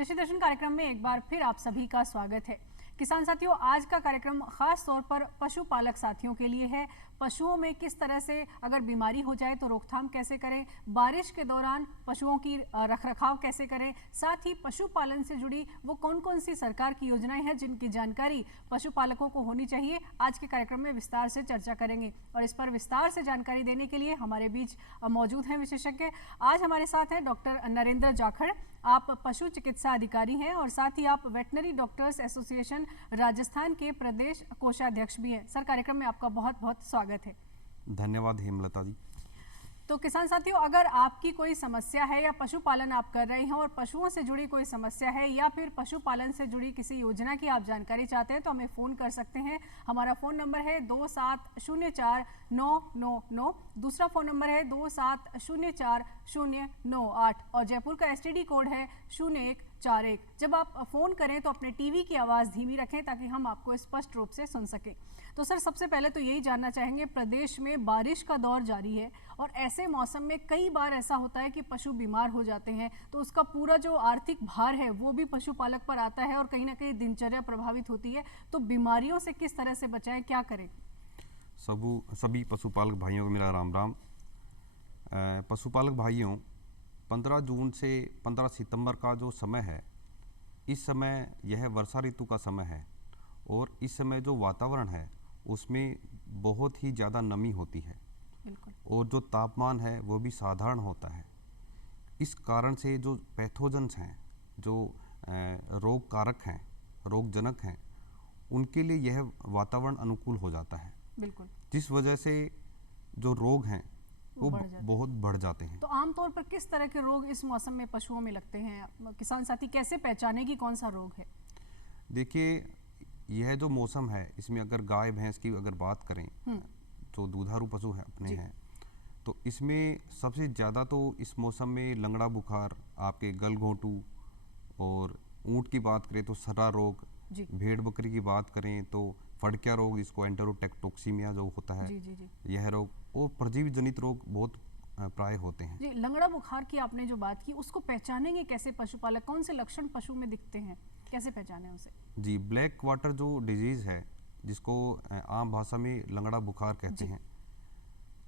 कृषि दर्शन कार्यक्रम में एक बार फिर आप सभी का स्वागत है। किसान साथियों, आज का कार्यक्रम खास तौर पर पशुपालक साथियों के लिए है। पशुओं में किस तरह से अगर बीमारी हो जाए तो रोकथाम कैसे करें, बारिश के दौरान पशुओं की रखरखाव कैसे करें, साथ ही पशुपालन से जुड़ी वो कौन कौन सी सरकार की योजनाएं हैं जिनकी जानकारी पशुपालकों को होनी चाहिए, आज के कार्यक्रम में विस्तार से चर्चा करेंगे। और इस पर विस्तार से जानकारी देने के लिए हमारे बीच मौजूद हैं विशेषज्ञ। आज हमारे साथ हैं डॉक्टर नरेंद्र जाखड़, आप पशु चिकित्सा अधिकारी हैं और साथ ही आप वेटनरी डॉक्टर्स एसोसिएशन राजस्थान के प्रदेश कोषाध्यक्ष भी हैं। सर, कार्यक्रम में आपका बहुत बहुत स्वागत है। धन्यवाद हेमलता जी। तो किसान साथियों, अगर आपकी कोई समस्या है या पशुपालन आप कर रहे हैं और पशुओं से जुड़ी कोई समस्या है या फिर पशुपालन से जुड़ी किसी योजना की आप जानकारी चाहते हैं तो हमें फ़ोन कर सकते हैं। हमारा फ़ोन नंबर है 2704-999, दूसरा फ़ोन नंबर है 2704-098 और जयपुर का STD कोड है 0141। जब आप फ़ोन करें तो अपने टीवी की आवाज़ धीमी रखें ताकि हम आपको स्पष्ट रूप से सुन सकें। तो सर, सबसे पहले तो यही जानना चाहेंगे, प्रदेश में बारिश का दौर जारी है और ऐसे मौसम में कई बार ऐसा होता है कि पशु बीमार हो जाते हैं, तो उसका पूरा जो आर्थिक भार है वो भी पशुपालक पर आता है और कहीं ना कहीं दिनचर्या प्रभावित होती है। तो बीमारियों से किस तरह से बचाएं, क्या करें? सभी पशुपालक भाइयों को मेरा राम राम। पशुपालक भाइयों, 15 जून से 15 सितंबर का जो समय है, इस समय यह वर्षा ऋतु का समय है और इस समय जो वातावरण है उसमें बहुत ही ज़्यादा नमी होती है और जो तापमान है वो भी साधारण होता है। इस कारण से जो पैथोजेंस हैं, जो रोग कारक हैं, रोगजनक हैं, उनके लिए यह वातावरण अनुकूल हो जाता है। बिल्कुल। जिस वजह से जो रोग हैं वो बहुत बढ़ जाते हैं। तो आमतौर पर किस तरह के रोग इस मौसम में पशुओं में लगते हैं? किसान साथी कैसे पहचाने कि कौन सा रोग है? देखिए, यह जो मौसम है इसमें अगर गाय भैंस की अगर बात करें, जो दूधारू पशु है अपने हैं, तो इसमें सबसे ज़्यादा तो इस मौसम में लंगड़ा बुखार, आपके गलघोंटू, और ऊँट की बात करें तो सर्रा रोग, भेड़ बकरी की बात करें तो फड़किया रोग, जिसको एंटेरोटोक्सीमिया जो होता है, यह रोग, और परजीवी जनित रोग बहुत प्राय होते हैं। जी, लंगड़ा बुखार की आपने जो बात की, उसको पहचानेंगे कैसे पशुपालक? कौन से लक्षण पशु में दिखते हैं, कैसे पहचाने उसे? जी, ब्लैक वाटर जो डिजीज़ है, जिसको आम भाषा में लंगड़ा बुखार कहते हैं,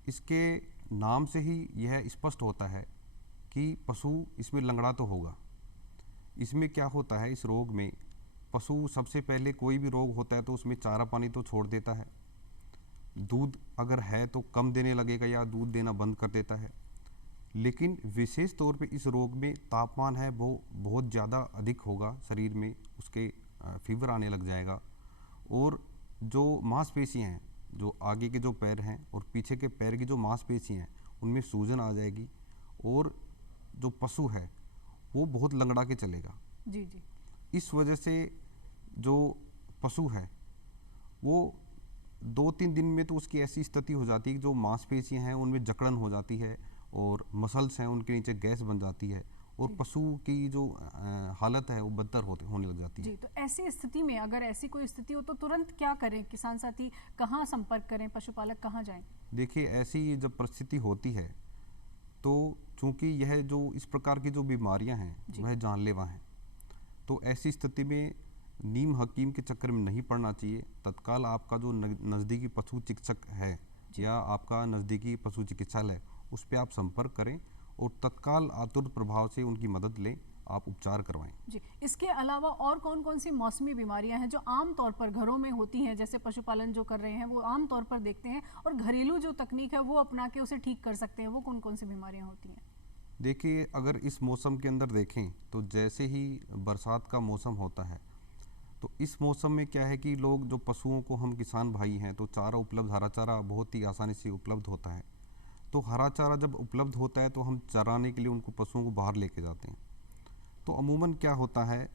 इसके नाम से ही यह स्पष्ट होता है कि पशु इसमें लंगड़ा तो होगा। इसमें क्या होता है, इस रोग में पशु सबसे पहले कोई भी रोग होता है तो उसमें चारा पानी तो छोड़ देता है, दूध अगर है तो कम देने लगेगा या दूध देना बंद कर देता है। लेकिन विशेष तौर पे इस रोग में तापमान है वो बहुत ज़्यादा अधिक होगा, शरीर में उसके फीवर आने लग जाएगा और जो मांसपेशियाँ हैं, जो आगे के जो पैर हैं और पीछे के पैर की जो मांसपेशियाँ हैं, उनमें सूजन आ जाएगी और जो पशु है वो बहुत लंगड़ा के चलेगा। जी जी। इस वजह से जो पशु है वो 2-3 दिन में तो उसकी ऐसी स्थिति हो जाती है कि जो मांसपेशियाँ हैं उनमें जकड़न हो जाती है और मसल्स हैं उनके नीचे गैस बन जाती है और पशु की जो हालत है वो बदतर होने लग जाती है। जी, तो ऐसी स्थिति में अगर ऐसी कोई स्थिति हो तो तुरंत क्या करें? किसान साथी कहाँ संपर्क करें, पशुपालक कहाँ जाएं? देखिए, ऐसी जब परिस्थिति होती है तो चूंकि यह जो इस प्रकार की जो बीमारियां हैं वह जानलेवा हैं, तो ऐसी स्थिति में नीम हकीम के चक्कर में नहीं पड़ना चाहिए। तत्काल आपका जो नज़दीकी पशु चिकित्सक है या आपका नज़दीकी पशु चिकित्सालय, उस पर आप संपर्क करें और तत्काल तुरंत प्रभाव से उनकी मदद लें, आप उपचार करवाएं। जी, इसके अलावा और कौन कौन सी मौसमी बीमारियां हैं जो आम तौर पर घरों में होती हैं, जैसे पशुपालन जो कर रहे हैं वो आम तौर पर देखते हैं और घरेलू जो तकनीक है वो अपना के उसे ठीक कर सकते हैं, वो कौन कौन सी बीमारियां होती हैं? देखिए, अगर इस मौसम के अंदर देखें तो जैसे ही बरसात का मौसम होता है तो इस मौसम में क्या है कि लोग जो पशुओं को, हम किसान भाई हैं तो चारा उपलब्ध, हरा चारा बहुत ही आसानी से उपलब्ध होता है। तो हरा चारा जब उपलब्ध होता है तो हम चराने के लिए उनको, पशुओं को बाहर लेके जाते हैं। तो अमूमन क्या होता है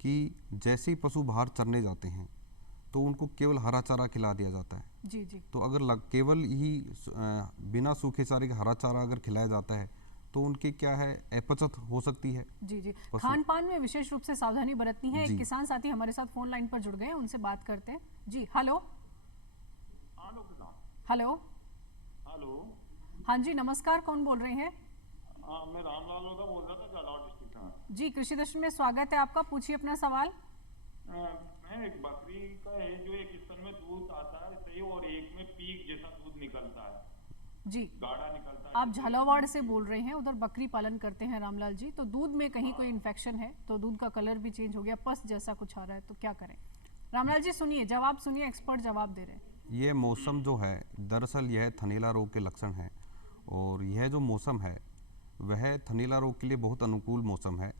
कि जैसे ही पशु बाहर चरने जाते हैं तो उनको केवल हरा चारा खिला दिया जाता है। जी जी। तो अगर केवल ही बिना सूखे चारे के हरा चारा अगर खिलाया जाता है तो उनकी क्या है, अपचत हो सकती है। जी जी। खान पान में विशेष रूप से सावधानी बरतनी है। एक किसान साथी हमारे साथ फोन लाइन पर जुड़ गए हैं, उनसे बात करते हैं। जी, हेलो हेलो हेलो। हाँ जी, नमस्कार, कौन बोल रहे हैं? मैं रामलाल बोल रहा था, जालौर डिस्ट्रिक्ट नमस्कार। जी, कृषि दर्शन में स्वागत है आपका, पूछिए अपना सवाल। मैं एक बकरी का है जो एक स्तन में दूध आता है सही और एक में पीक जैसा दूध निकलता है, जी, गाढ़ा निकलता है। आप झालावाड़ से बोल रहे हैं, उधर बकरी पालन करते हैं रामलाल जी। तो दूध में कहीं कोई इन्फेक्शन है, तो दूध का कलर भी चेंज हो गया, पस जैसा कुछ आ रहा है, तो क्या करें? रामलाल जी सुनिए, जवाब सुनिए, एक्सपर्ट जवाब दे रहे हैं। ये मौसम जो है, दरअसल यह थनैला रोग के लक्षण हैं, और यह जो मौसम है वह थनैला रोग के लिए बहुत अनुकूल मौसम है।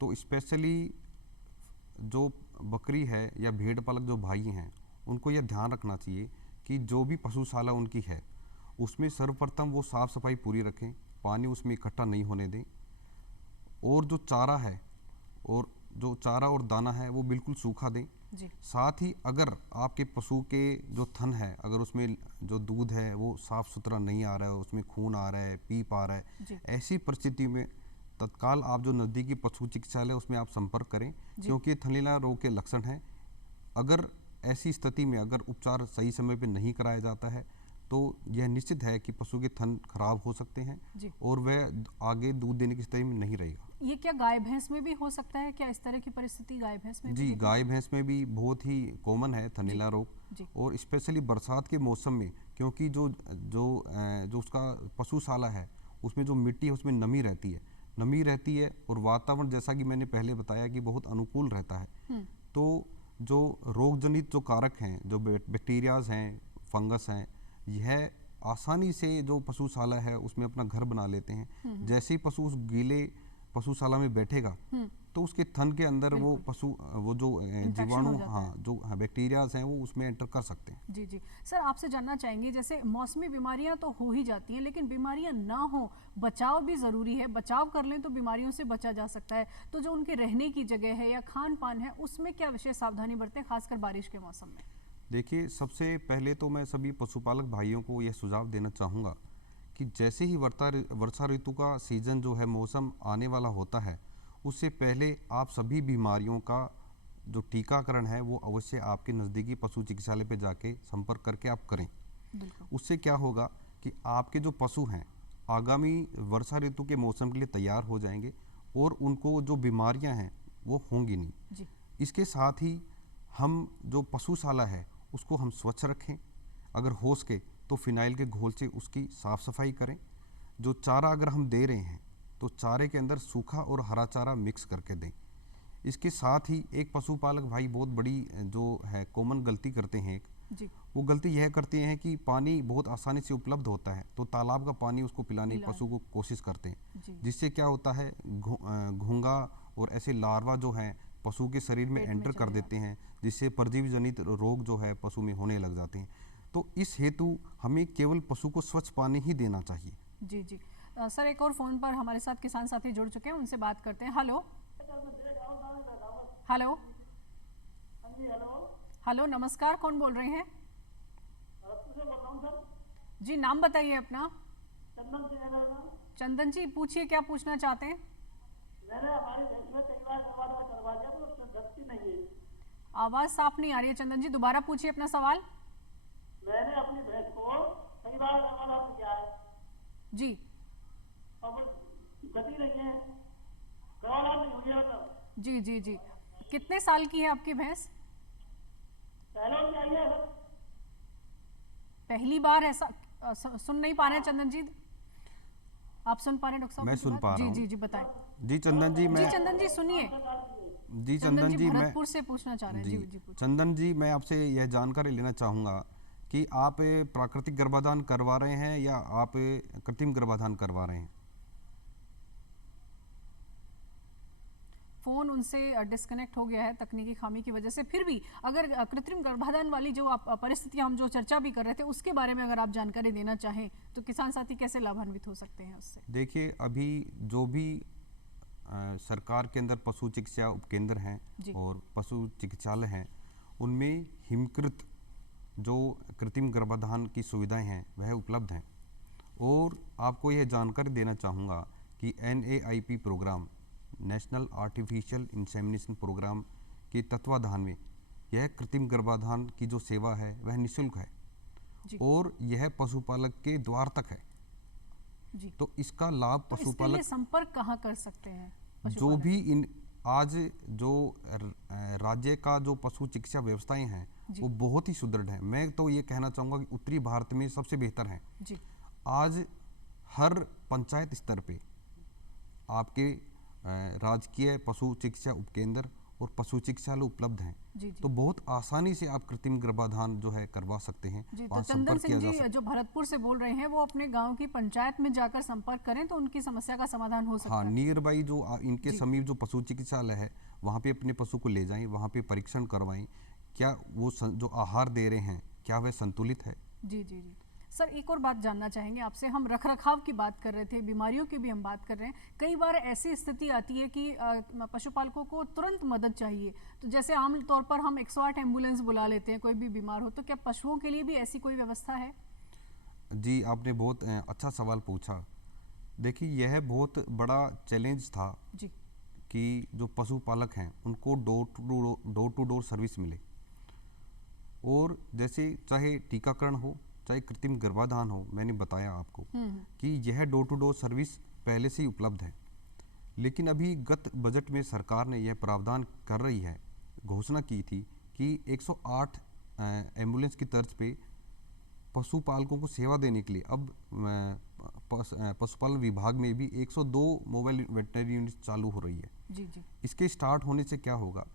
तो स्पेशली जो बकरी है या भेड़ पालक जो भाई हैं, उनको यह ध्यान रखना चाहिए कि जो भी पशुशाला उनकी है उसमें सर्वप्रथम वो साफ़ सफाई पूरी रखें, पानी उसमें इकट्ठा नहीं होने दें, और जो चारा है और दाना है वो बिल्कुल सूखा दें। जी, साथ ही अगर आपके पशु के जो थन है, अगर उसमें जो दूध है वो साफ़ सुथरा नहीं आ रहा है, उसमें खून आ रहा है, पीप आ रहा जी। है, ऐसी परिस्थिति में तत्काल आप जो नज़दीकी पशु चिकित्सालय उसमें आप संपर्क करें, क्योंकि ये थनैला रोग के लक्षण हैं। अगर ऐसी स्थिति में अगर उपचार सही समय पे नहीं कराया जाता है तो यह निश्चित है कि पशु के थन खराब हो सकते हैं जी। और वह आगे दूध देने की स्थिति में नहीं रहेगा। ये क्या गाय भैंस में भी हो सकता है? क्या इस तरह की परिस्थिति गाय भैंस में भी जी, होती है? गाय भैंस में भी बहुत ही कॉमन है थनैला रोग, जी। और स्पेशली बरसात के मौसम में, क्योंकि जो उसका पशुशाला है उसमें जो मिट्टी है उसमें नमी रहती है और वातावरण जैसा कि मैंने पहले बताया कि बहुत अनुकूल रहता है। तो जो रोग जनित जो कारक हैं, जो बैक्टीरियाज हैं, फंगस हैं, यह आसानी से जो पशुशाला है उसमें अपना घर बना लेते हैं। जैसे ही पशु उस गीले पशुशाला में बैठेगा तो उसके थन के अंदर वो जीवाणु, हो जाता है। जो बैक्टीरियाज हैं वो उसमें एंटर कर सकते हैं। जी, जी। सर आपसे जानना चाहेंगे, जैसे मौसमी बीमारियां तो हो ही जाती हैं, लेकिन बीमारियां ना हो, बचाव भी ज़रूरी है। बचाव कर लें तो बीमारियों से बचा जा सकता है। तो जो उनके रहने की जगह है या खान पान है, उसमें क्या विशेष सावधानी बरतें, खासकर बारिश के मौसम में? देखिए, सबसे पहले तो मैं सभी पशुपालक भाइयों को यह सुझाव देना चाहूँगा कि जैसे ही वर्षा ऋतु का सीजन जो है, मौसम आने वाला होता है, उससे पहले आप सभी बीमारियों का जो टीकाकरण है वो अवश्य आपके नज़दीकी पशु चिकित्सालय पे जाके संपर्क करके आप करें। बिल्कुल। उससे क्या होगा कि आपके जो पशु हैं आगामी वर्षा ऋतु के मौसम के लिए तैयार हो जाएंगे और उनको जो बीमारियां हैं वो होंगी नहीं। जी। इसके साथ ही हम जो पशुशाला है उसको हम स्वच्छ रखें, अगर हो सके तो फिनाइल के घोल से उसकी साफ़ सफाई करें। जो चारा अगर हम दे रहे हैं तो चारे के अंदर सूखा और हरा चारा मिक्स करके दें। इसके साथ ही एक पशुपालक भाई बहुत बड़ी जो है कॉमन गलती करते हैं, जी। वो गलती यह करते हैं कि पानी बहुत आसानी से उपलब्ध होता है तो तालाब का पानी उसको पिलाने की पशु को कोशिश करते हैं, जी। जिससे क्या होता है घोंघा और ऐसे लार्वा जो हैं पशु के शरीर में पेट में एंटर कर चले देते हैं, जिससे परजीवी जनित रोग जो है पशु में होने लग जाते हैं। तो इस हेतु हमें केवल पशु को स्वच्छ पानी ही देना चाहिए। जी, जी। सर एक और फ़ोन पर हमारे साथ किसान साथी जुड़ चुके हैं, उनसे बात करते हैं। हेलो, हेलो, हेलो, नमस्कार, कौन बोल रहे हैं? जी, नाम बताइए अपना। चंदन जी, पूछिए, क्या पूछना चाहते हैं? मैंने हमारी भैंस में कई बार करवा दिया तो उसमें दस्ती नहीं है। आवाज़ साफ नहीं आ रही है चंदन जी, दोबारा पूछिए अपना सवाल। मैंने अपनी भैंस को कई बार किया है, जी। अब गति नहीं है, गवाला नहीं हुई है। मतलब जी, जी, जी। कितने साल की है आपकी भैंस? पहले भी आई है सर। पहली बार ऐसा सुन नहीं पा रहे हैं चंदन जी? आप सुन पा रहे हैं डॉक्टर साहब? मैं मेरी सुन बात? पा रहा जी, हूँ। जी, जी, बताएं। जी चंदन जी, जी मैं चंदन जी सुनिए। जी चंदन जी, मैं भरतपुर से पूछना चाह रहे हैं। जी जी, जी, पूछिए। चंदन जी, मैं आपसे यह जानकारी लेना चाहूँगा कि आप प्राकृतिक गर्भाधान करवा रहे हैं या आप कृत्रिम गर्भाधान करवा रहे हैं? फ़ोन उनसे डिस्कनेक्ट हो गया है तकनीकी खामी की वजह से। फिर भी अगर कृत्रिम गर्भाधान वाली जो आप परिस्थितियाँ हम जो चर्चा भी कर रहे थे उसके बारे में अगर आप जानकारी देना चाहें तो किसान साथी कैसे लाभान्वित हो सकते हैं उससे? देखिए, अभी जो भी सरकार के अंदर पशु चिकित्सा उपकेंद्र हैं और पशु चिकित्सालय हैं, उनमें हिमकृत जो कृत्रिम गर्भाधान की सुविधाएं हैं वह उपलब्ध हैं। और आपको यह जानकारी देना चाहूँगा कि NAIP programme, national artificial insemination programme के तत्वाधान में यह कृत्रिम गर्भाधान की जो सेवा है वह निःशुल्क है और यह पशुपालक के द्वार तक है। जी। तो इसका लाभ तो इसके लिए पशुपालक संपर्क कहाँ कर सकते हैं? जो भी इन आज जो राज्य का जो पशु चिकित्सा व्यवस्थाएं हैं वो बहुत ही सुदृढ़ है। मैं तो ये कहना चाहूँगा कि उत्तरी भारत में सबसे बेहतर है। जी। आज हर पंचायत स्तर पे आपके राजकीय पशु चिकित्सा उपकेंद्र और पशु चिकित्सालय उपलब्ध हैं। जी। तो बहुत आसानी से आप कृत्रिम गर्भाधान जो है करवा सकते हैं। जी, तो वहाँ चंदन संपर्क सिंह किया जा जी जो भरतपुर से बोल रहे हैं वो अपने गांव की पंचायत में जाकर संपर्क करें तो उनकी समस्या का समाधान हो सकता हाँ, है। नियर बाई जो इनके समीप जो पशु चिकित्सालय है वहाँ पे अपने पशु को ले जाएं, वहाँ पे परीक्षण करवाएं, क्या वो जो आहार दे रहे हैं क्या वह संतुलित है। जी जी जी। सर एक और बात जानना चाहेंगे आपसे, हम रखरखाव की बात कर रहे थे, बीमारियों की भी हम बात कर रहे हैं। कई बार ऐसी स्थिति आती है कि पशुपालकों को तुरंत मदद चाहिए, तो जैसे आम तौर पर हम 108 एम्बुलेंस बुला लेते हैं कोई भी बीमार हो, तो क्या पशुओं के लिए भी ऐसी कोई व्यवस्था है? जी, आपने बहुत अच्छा सवाल पूछा। देखिए, यह बहुत बड़ा चैलेंज था जी कि जो पशुपालक हैं उनको डोर टू डोर सर्विस मिले, और जैसे चाहे टीकाकरण हो चाहे कृत्रिम गर्भाधान हो, मैंने बताया आपको कि यह डोर टू डोर सर्विस पहले से ही उपलब्ध है। लेकिन अभी गत बजट में सरकार ने यह प्रावधान कर रही है, घोषणा की थी कि 108 एम्बुलेंस की तर्ज पे पशुपालकों को सेवा देने के लिए अब पशुपालन विभाग में भी 102 मोबाइल वेटनरी यूनिट चालू हो रही है। जी जी। इसके स्टार्ट होने से क्या होगा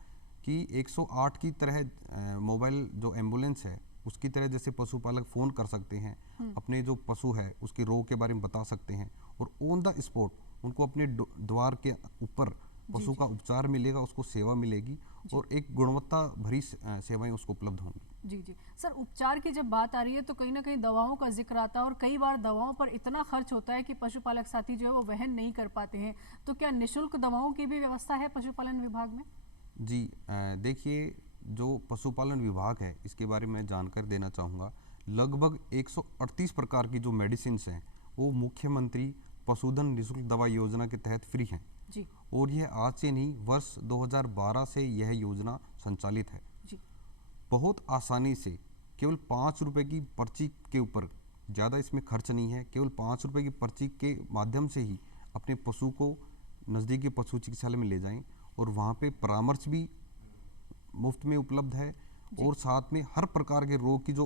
कि 108 की तरह मोबाइल जो एम्बुलेंस है उसकी तरह जैसे पशुपालक फ़ोन कर सकते हैं, अपने जो पशु है उसके रोग के बारे में बता सकते हैं, और ऑन द स्पॉट उनको अपने द्वार के ऊपर पशु का उपचार मिलेगा, उसको सेवा मिलेगी और एक गुणवत्ता भरी सेवाएं उसको उपलब्ध होंगी। जी जी। सर उपचार की जब बात आ रही है तो कहीं ना कहीं दवाओं का जिक्र आता है, और कई बार दवाओं पर इतना खर्च होता है कि पशुपालक साथी जो है वो वहन नहीं कर पाते हैं, तो क्या निःशुल्क दवाओं की भी व्यवस्था है पशुपालन विभाग में? जी, देखिए, जो पशुपालन विभाग है इसके बारे में जानकारी देना चाहूँगा। लगभग 138 प्रकार की जो मेडिसिन हैं वो मुख्यमंत्री पशुधन निःशुल्क दवा योजना के तहत फ्री हैं जी। और यह आज से नहीं, वर्ष 2012 से यह योजना संचालित है। जी। बहुत आसानी से केवल 5 रुपए की पर्ची के ऊपर, ज़्यादा इसमें खर्च नहीं है, केवल 5 रुपए की पर्ची के माध्यम से ही अपने पशु को नज़दीकी पशु चिकित्सालय में ले जाएं, और वहाँ पे परामर्श भी मुफ्त में उपलब्ध है, और साथ में हर प्रकार के रोग की जो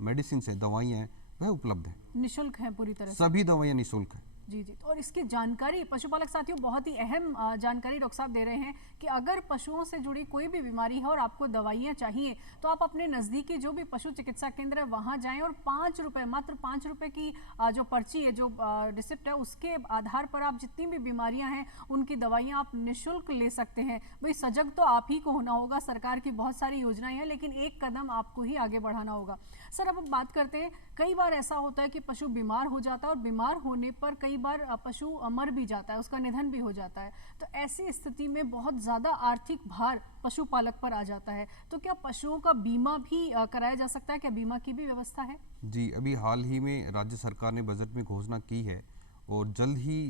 मेडिसिन है, दवाइयाँ हैं, वह उपलब्ध है। निःशुल्क है पूरी तरह से? सभी दवाइयाँ निःशुल्क है। जी जी। और इसकी जानकारी पशुपालक साथियों बहुत ही अहम जानकारी डॉक्टर साहब दे रहे हैं कि अगर पशुओं से जुड़ी कोई भी बीमारी है और आपको दवाइयाँ चाहिए तो आप अपने नज़दीकी जो भी पशु चिकित्सा केंद्र है वहाँ जाएं, और 5 रुपये, मात्र 5 रुपये की जो पर्ची है, जो रिसिप्ट है, उसके आधार पर आप जितनी भी बीमारियाँ हैं उनकी दवाइयाँ आप निःशुल्क ले सकते हैं। भाई सजग तो आप ही को होना होगा, सरकार की बहुत सारी योजनाएं हैं लेकिन एक कदम आपको ही आगे बढ़ाना होगा। सर अब बात करते हैं, कई बार ऐसा होता है कि पशु बीमार हो जाता है और बीमार होने पर कई बार पशु मर भी जाता है, उसका निधन भी हो जाता है, तो ऐसी स्थिति में बहुत ज़्यादा आर्थिक भार पशुपालक पर आ जाता है, तो क्या पशुओं का बीमा भी कराया जा सकता है? क्या बीमा की भी व्यवस्था है? जी, अभी हाल ही में राज्य सरकार ने बजट में घोषणा की है और जल्द ही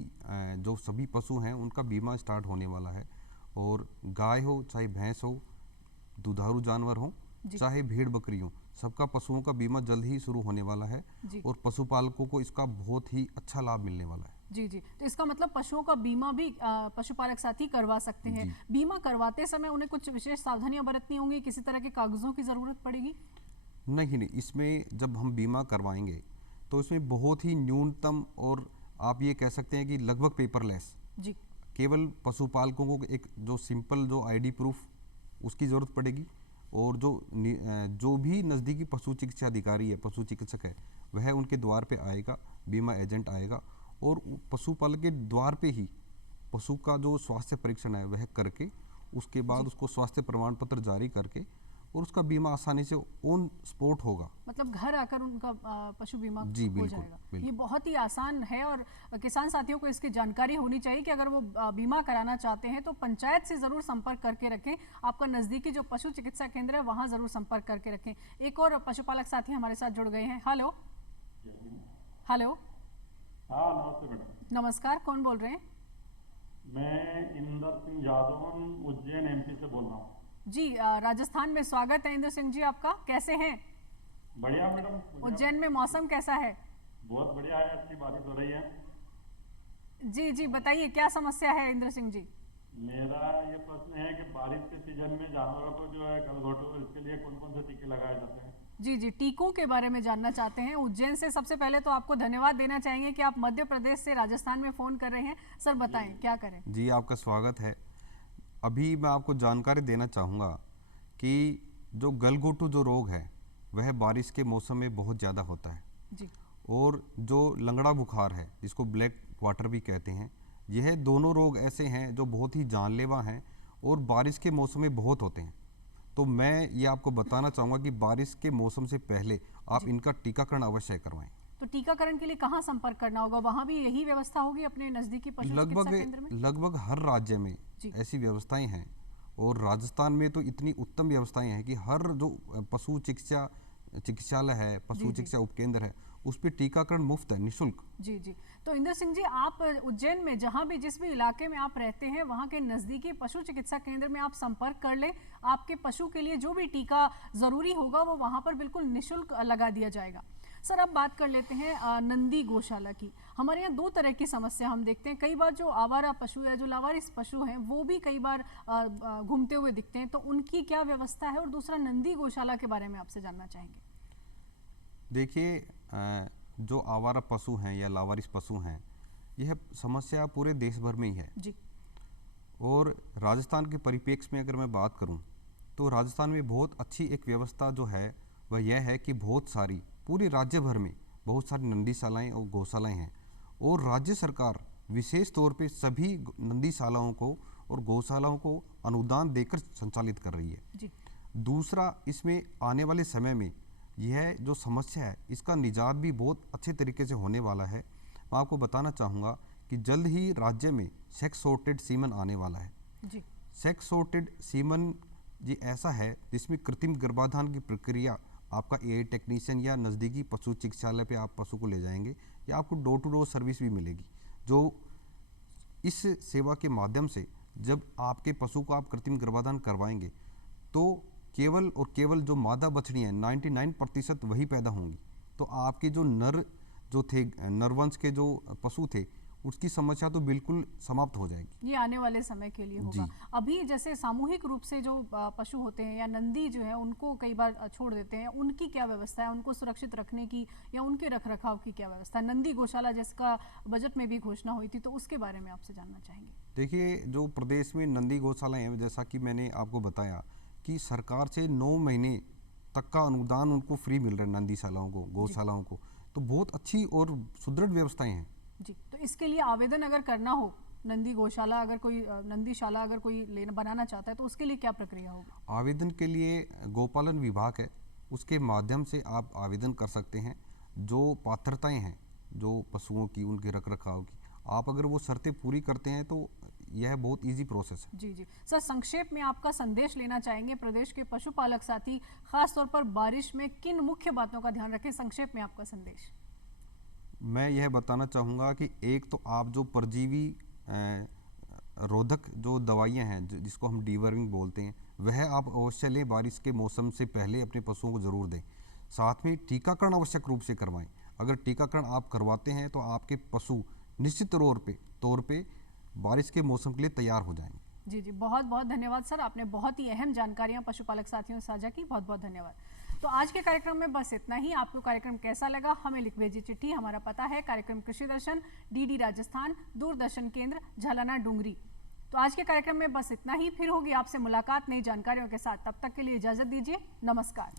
जो सभी पशु हैं उनका बीमा स्टार्ट होने वाला है, और गाय हो चाहे भैंस हो, दुधारू जानवर हो चाहे भेड़ बकरी हो, सबका पशुओं का बीमा जल्द ही शुरू होने वाला है और पशुपालकों को इसका बहुत ही अच्छा लाभ मिलने वाला है। जी जी। तो इसका मतलब पशुओं का बीमा भी पशुपालक साथी करवा सकते हैं। बीमा करवाते समय उन्हें कुछ विशेष सावधानियां बरतनी होंगी, किसी तरह के कागजों की जरूरत पड़ेगी? नहीं, इसमें जब हम बीमा करवाएंगे तो इसमें बहुत ही न्यूनतम, और आप ये कह सकते हैं कि लगभग पेपरलेस, जी, केवल पशुपालकों को एक जो सिंपल जो आईडी प्रूफ उसकी ज़रूरत पड़ेगी, और जो भी नज़दीकी पशु चिकित्सा अधिकारी है, पशु चिकित्सक है, वह उनके द्वार पे आएगा, बीमा एजेंट आएगा और पशुपालक के द्वार पे ही पशु का जो स्वास्थ्य परीक्षण है वह करके उसके बाद उसको स्वास्थ्य प्रमाण पत्र जारी करके और उसका बीमा आसानी से ऑन स्पॉट होगा। मतलब घर आकर उनका पशु बीमा जी हो बिल्कुल, जाएगा। बिल्कुल। ये बहुत ही आसान है और किसान साथियों को इसकी जानकारी होनी चाहिए कि अगर वो बीमा कराना चाहते हैं तो पंचायत से ज़रूर संपर्क करके रखें। आपका नज़दीकी जो पशु चिकित्सा केंद्र है वहाँ ज़रूर संपर्क करके रखें। एक और पशुपालक साथी हमारे साथ जुड़ गए हैं। Hello hello. हाँ नमस्ते मैडम। नमस्कार, कौन बोल रहे हैं? मैं इंदर सिंह यादव उज्जैन एमपी से बोल रहा हूँ। जी, राजस्थान में स्वागत है इंदर सिंह जी आपका। कैसे हैं? बढ़िया मैडम। उज्जैन में मौसम कैसा है? बहुत बढ़िया है, अच्छी बारिश हो रही है। जी जी बताइए क्या समस्या है इंद्र सिंह जी। मेरा ये प्रश्न है कि बारिश के सीजन में जानवरों को जो है गलघोटू, इसके लिए कौन कौन से टीके लगाए जाते हैं? जी जी टीकों के बारे में जानना चाहते हैं उज्जैन से। सबसे पहले तो आपको धन्यवाद देना चाहेंगे कि आप मध्य प्रदेश से राजस्थान में फ़ोन कर रहे हैं। सर बताएं क्या करें। जी आपका स्वागत है। अभी मैं आपको जानकारी देना चाहूँगा कि जो गलघोटू जो रोग है वह बारिश के मौसम में बहुत ज़्यादा होता है जी और जो लंगड़ा बुखार है जिसको ब्लैक वाटर भी कहते हैं, यह दोनों रोग ऐसे हैं जो बहुत ही जानलेवा हैं और बारिश के मौसम में बहुत होते हैं। तो मैं ये आपको बताना चाहूँगा कि बारिश के मौसम से पहले आप इनका टीकाकरण अवश्य करवाएं। तो टीकाकरण के लिए कहाँ संपर्क करना होगा? वहाँ भी यही व्यवस्था होगी अपने नजदीकी पशु चिकित्सा केंद्र में? लगभग हर राज्य में जी। ऐसी व्यवस्थाएं हैं और राजस्थान में तो इतनी उत्तम व्यवस्थाएं हैं कि हर जो पशु चिकित्सालय है, पशु चिकित्सा उपकेंद्र है, उस पर टीकाकरण मुफ्त है, निःशुल्क। जी जी। तो इंद्र सिंह जी आप उज्जैन में जहाँ भी जिस भी इलाके में आप रहते हैं वहाँ के नज़दीकी पशु चिकित्सा केंद्र में आप संपर्क कर लें। आपके पशु के लिए जो भी टीका ज़रूरी होगा वो वहाँ पर बिल्कुल निःशुल्क लगा दिया जाएगा। सर अब बात कर लेते हैं नंदी गौशाला की। हमारे यहाँ दो तरह की समस्या हम देखते हैं। कई बार जो आवारा पशु है, जो लावारिस पशु हैं, वो भी कई बार घूमते हुए दिखते हैं, तो उनकी क्या व्यवस्था है? और दूसरा नंदी गौशाला के बारे में आपसे जानना चाहेंगे। देखिए जो आवारा पशु हैं या लावारिस पशु हैं, यह समस्या पूरे देश भर में ही है जी। और राजस्थान के परिप्रेक्ष्य में अगर मैं बात करूं तो राजस्थान में बहुत अच्छी एक व्यवस्था जो है वह यह है कि बहुत सारी पूरे राज्य भर में बहुत सारी नंदीशालाएं और गौशालाएं हैं और राज्य सरकार विशेष तौर पे सभी नंदीशालाओं को और गौशालाओं को अनुदान देकर संचालित कर रही है। जी। दूसरा, इसमें आने वाले समय में यह जो समस्या है इसका निजात भी बहुत अच्छे तरीके से होने वाला है। मैं आपको बताना चाहूँगा कि जल्द ही राज्य में सेक्स सॉर्टेड सीमन आने वाला है। जी। सेक्स सॉर्टेड सीमन ये ऐसा है जिसमें कृत्रिम गर्भाधान की प्रक्रिया आपका एयर टेक्नीशियन या नज़दीकी पशु चिकित्सालय पे आप पशु को ले जाएंगे या आपको डोर टू डोर सर्विस भी मिलेगी। जो इस सेवा के माध्यम से जब आपके पशु को आप कृत्रिम गर्भाधान करवाएंगे तो केवल और केवल जो मादा बछड़ियाँ 99% वही पैदा होंगी। तो आपके जो नरवंश के जो पशु थे उसकी समस्या तो बिल्कुल समाप्त हो जाएगी। ये आने वाले समय के लिए होगा। अभी जैसे सामूहिक रूप से जो पशु होते हैं या नंदी जो है उनको कई बार छोड़ देते हैं, उनकी क्या व्यवस्था है? उनको सुरक्षित रखने की या उनके रखरखाव की क्या व्यवस्था है? नंदी गौशाला जिसका बजट में भी घोषणा हुई थी, तो उसके बारे में आपसे जानना चाहेंगे। देखिए जो प्रदेश में नंदी गौशालाएं हैं, जैसा कि मैंने आपको बताया कि सरकार से 9 महीने तक का अनुदान उनको फ्री मिल रहा है नंदीशालाओं को, गौशालाओं को। तो बहुत अच्छी और सुदृढ़ व्यवस्थाएं हैं। जी। तो इसके लिए आवेदन अगर करना हो, नंदी गौशाला अगर कोई नंदीशाला अगर कोई लेना बनाना चाहता है तो उसके लिए क्या प्रक्रिया होगी? आवेदन के लिए गौपालन विभाग है, उसके माध्यम से आप आवेदन कर सकते हैं। जो पात्रताएं हैं जो पशुओं की, उनके रखरखाव की, आप अगर वो शर्तें पूरी करते हैं तो यह बहुत इजी प्रोसेस है। जी जी। सर संक्षेप में आपका संदेश लेना चाहेंगे प्रदेश के पशुपालक साथी, खास तौर पर बारिश में किन मुख्य बातों का ध्यान रखें? संक्षेप में आपका संदेश। मैं यह बताना चाहूँगा कि एक तो आप जो परजीवी रोधक जो दवाइयाँ हैं जिसको हम डीवर्मिंग बोलते हैं, वह आप अवश्य लें। बारिश के मौसम से पहले अपने पशुओं को ज़रूर दें। साथ में टीकाकरण आवश्यक रूप से करवाएं। अगर टीकाकरण आप करवाते हैं तो आपके पशु निश्चित तौर पे बारिश के मौसम के लिए तैयार हो जाएंगे। जी जी, बहुत बहुत धन्यवाद सर, आपने बहुत ही अहम जानकारियां पशुपालक साथियों से साझा की। बहुत बहुत धन्यवाद। तो आज के कार्यक्रम में बस इतना ही। आपको कार्यक्रम कैसा लगा हमें लिख भेजिए चिट्ठी। हमारा पता है कार्यक्रम कृषि दर्शन, डीडी राजस्थान, दूरदर्शन केंद्र, झालाना डूंगरी। तो आज के कार्यक्रम में बस इतना ही। फिर होगी आपसे मुलाकात नई जानकारियों के साथ। तब तक के लिए इजाजत दीजिए। नमस्कार।